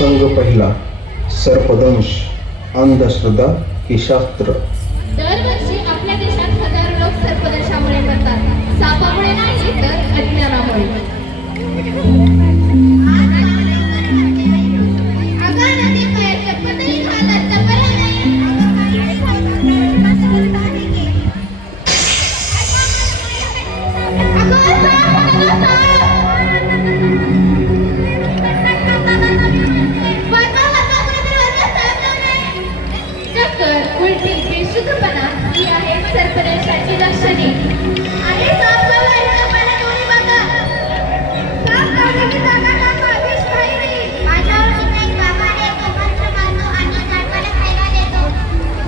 प्रसंग पहिला. सर्पदंश, अंधश्रद्धा की शास्त्र. दरवर्षी आपल्या देशात हजारो लोक सर्पदंशामुळे मरतात. सापामुळे नाही तर अज्ञानामुळे. उलटी बेशुद्धपणा ही आहेत सर्पदंशाची लक्षणे.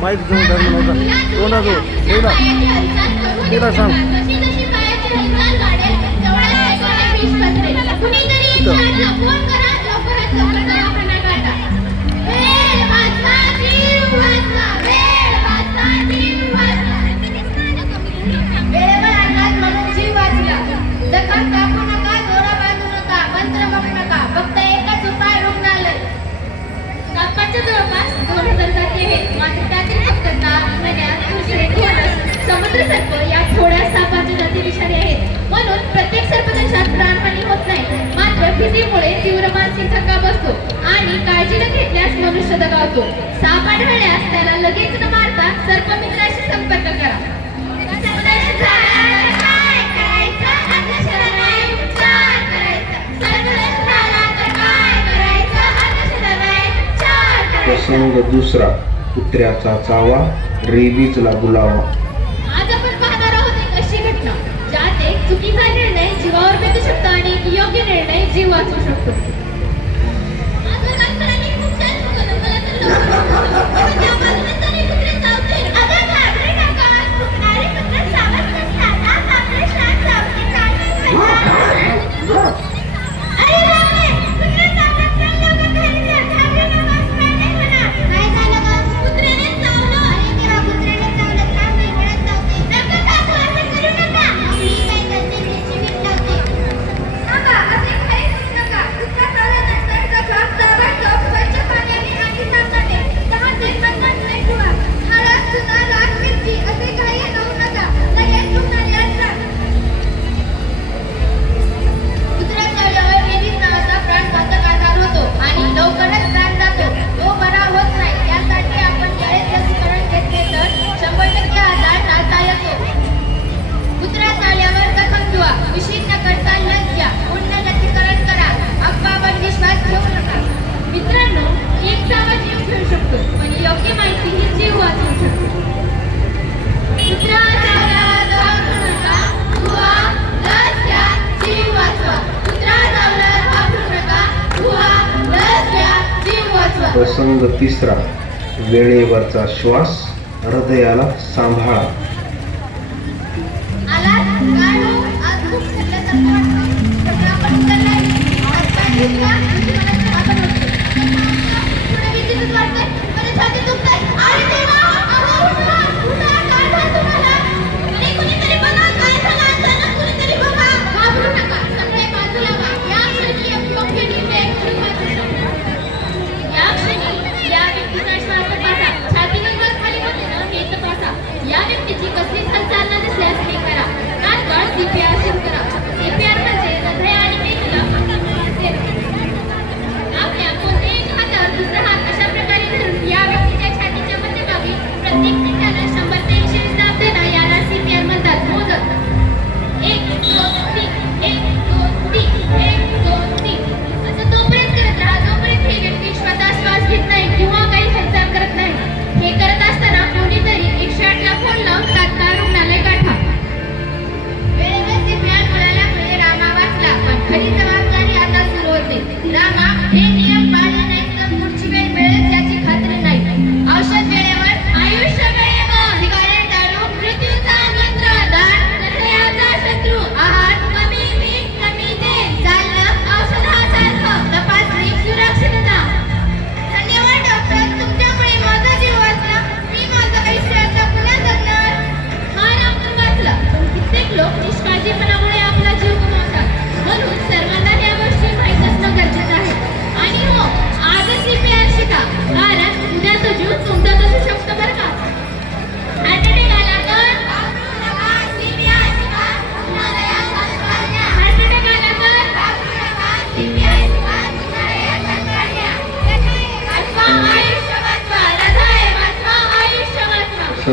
माईक घेऊन धरलं नव्हतं कोणाजवळ तेला सांग फक्त एकच उपाय रुग्णालय. सापाच्या जवळपास 2000 जाती आहेत. मात्र त्यातील फक्त नाग, नद्या, दुसरे घोणस, समुद्र सर्प या थोड्या सापाच्या जाती विषारी आहेत. म्हणून प्रत्येक सर्पदंशात प्राणहानी होत नाही. मात्र भीतीमुळे तीव्र मानसिक थक्का बसतो आणि काळजी न घेतल्यास मनुष्य दगावतो. साप आढळल्यास त्याला लगेच न मारता सर्पमित्राशी संपर्क करा. प्रसंग दुसरा. कुत्र्याचा चावा, रेबीजला बुलावा. आज आपण पाहणार आहोत एक अशी घटना ज्यात एक चुकीचा निर्णय जीवावर बेतू शकतो आणि एक योग्य निर्णय जीव वाचवू शकतो. मित्रांनो, एक चावा जीव घेऊ शकतो पण योग्य माहिती ही जीव वाचवू शकतो. कुत्रा चावला घाबरू नका, धुवा, लस घ्या, जीव वाचवा. कुत्रा चावला घाबरू नका, धुवा, लस घ्या, जीव वाचवा. प्रसंग तिसरा. वेळेवरचा श्वास, हृदयाला सांभाळा. आलात गाणू आज खूप थकल्यासारखं वाटतं. सगळं आपण उचललंय. आज पाय घेतला म्हणजे मला चहा बनवतो. थोडं विचित्रच वाटतंय. माझ्या छातीत दुखतंय. अरे देवा, अहो उठा, उठा, काय झालं तुम्हाला? अरे कुणीतरी बघा, काय झालं अचानक, कुणीतरी बघा. घाबरू नका, सगळे बाजूला व्हा. या क्षणी एक योग्य निर्णय तुम्ही वाचू शकता. या क्षणी या व्यक्तीचा श्वास तपासा. छातीवर वर खाली होते ना हे तपासा. या व्यक्तीची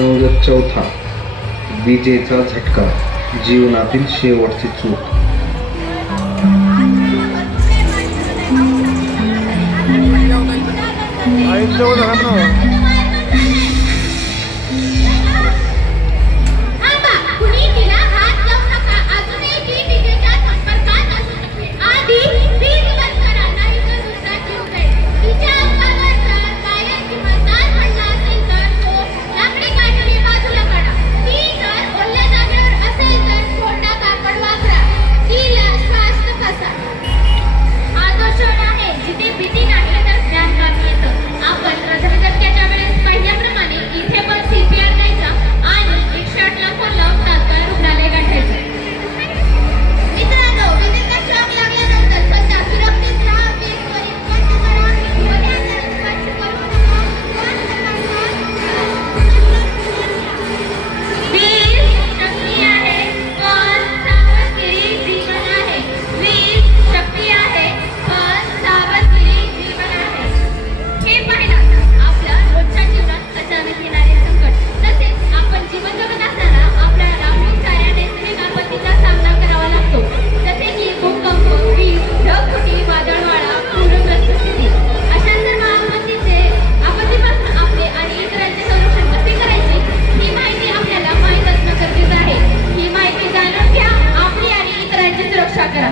प्रसंग चौथा, विजेचा झटका, जीवनातील शेवटची चूक. माईक जवळ धरा म्हणा. थांबा, कुणी तिला हात लावू नका. अजूनही ती विजेच्या संपर्कात असू शकते. आधी वीज बंद करा, नाहीतर दुसरा जीव जाईल. तिच्या अंगावर जर वायर किंवा तार पडला असेल तर तो लाकडी काठीने बाजूला काढा. ती जर ओल्या जागेवर असेल तर थोडा कापड वापरा. तिला श्वास तपासा. हा जो क्षण आहे जिथे भीती नाही तर ज्ञान कामी येतं. आपण हृदयधडक्याच्या वेळेस पाहिल्याप्रमाणे इथे पण CPR द्यायचा आणि 108 ला फोन लावून तात्काळ रुग्णालय गाठायचं. मित्रांनो, विजेचा शॉक लागल्यानंतर सध्या सुरक्षित राहा. वीज त्वरित बंद करा. ओल्या अंगावर स्पर्श करू नका. श्वास तपासा. वीज शक्ती आहे पण सावधगिरी जीवन आहे. वीज शक्ती आहे पण सावधगिरी जीवन आहे. हे पाहिलं आपल्या रोजच्या जीवनात अचानक येणारे संकट. तसेच आपण जीवन जगत असताना आपल्याला खूप साऱ्या नैसर्गिक आपत्तीचा सामना करावा लागतो. जसे की भूकंप, वीज, ढगफुटी, वादळवारा, पूरग्रस्त स्थिती. अशा सर्व आपत्तीपासून आपले आणि इतरांचे संरक्षण कसे करायचे ही माहिती आपल्याला माहीत असणं गरजेचं आहे. ही माहिती जाणून घ्या. आपली आणि इतरांची सुरक्षा करा.